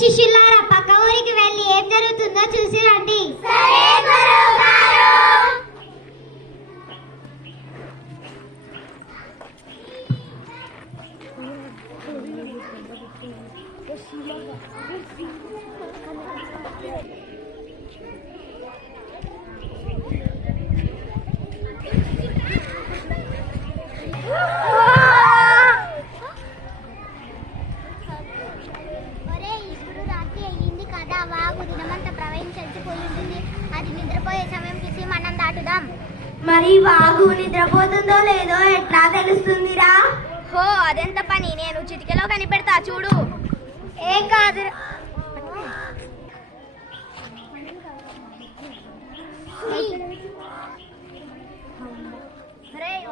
శిష్యులారా పక్క ఊరికి వెళ్ళి ఏం జరుగుతుందో చూసి రండి. మరి వాగు నిద్రపోతుందో లేదో ఎట్లా తెలుస్తుందిరా? హో అదెంత పని, నేను చిటికెలో కనిపెడతా చూడు. ఏం కాదు.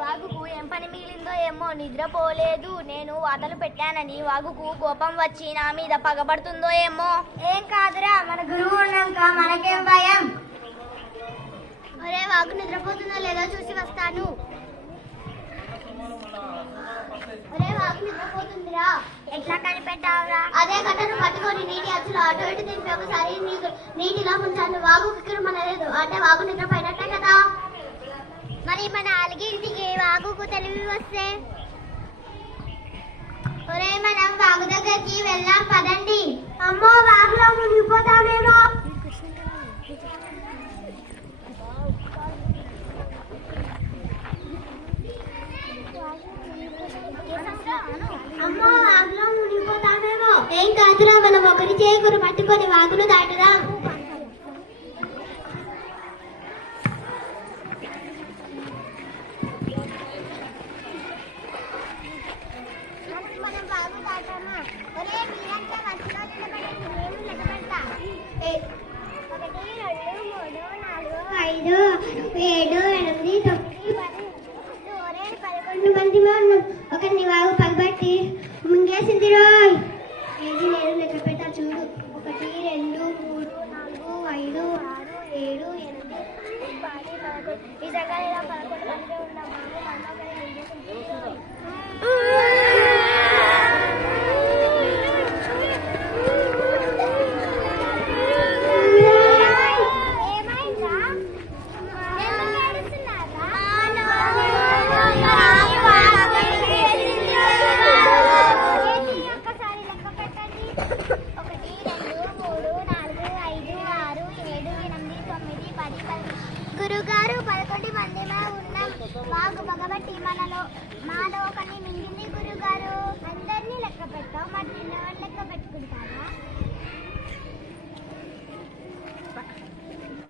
వాగుకు ఏం పని మిగిలిందో ఏమో, నిద్రపోలేదు. నేను వాతలు పెట్టానని వాగుకు కోపం వచ్చి నా మీద పగబడుతుందో ఏమో. ఏం కాదురా, మన గురువు ఉన్నాక మనకేం భయం. ఒరే వాగు నిద్రపోతుందో లేదో చూసి వస్తాను. ఒరే వాగు నిద్రపోతుందిరా. ఎట్లా కనిపెట్టావురా? అదే కట్టను పట్టుకొని నీటి అచ్చులో అటు ఇటు తింపి ఒకసారి నీటిలో ముంచాను. వాగు కిక్కురుమనలేదు అంటే వాగు నిద్రపోయినట్టే కదా. మరి మన అలిగింటికి వాగుకు తెలివి వస్తే? ఒరే మనం వాగు దగ్గరికి వెళ్దాం పదండి. అమ్మో వాగులో మునిగిపోతామేమో. అమ్మో వాగులో మునిగిపోతామేమో. ఏం కాదురా, మనం ఒకరి చేకూరు పట్టుకొని వాగును దాటుదాం. మనం వాగు దాటామా? ఒరే మీరంతా వరుసలో నిలబడండి, నేను లెక్క పెడతా. 1 2 3 4 5 6 7 8 9 10. 11 మంది ఉన్నాం. ఒకరిని వాగు పగబట్టి ముంగేసింది రోయ్. ఏది నేను లెక్క పెట్టా చూడు. 1 2 3 4 5 6 7 8 10 11 నిజంగా 11 మంది ఉన్నారు.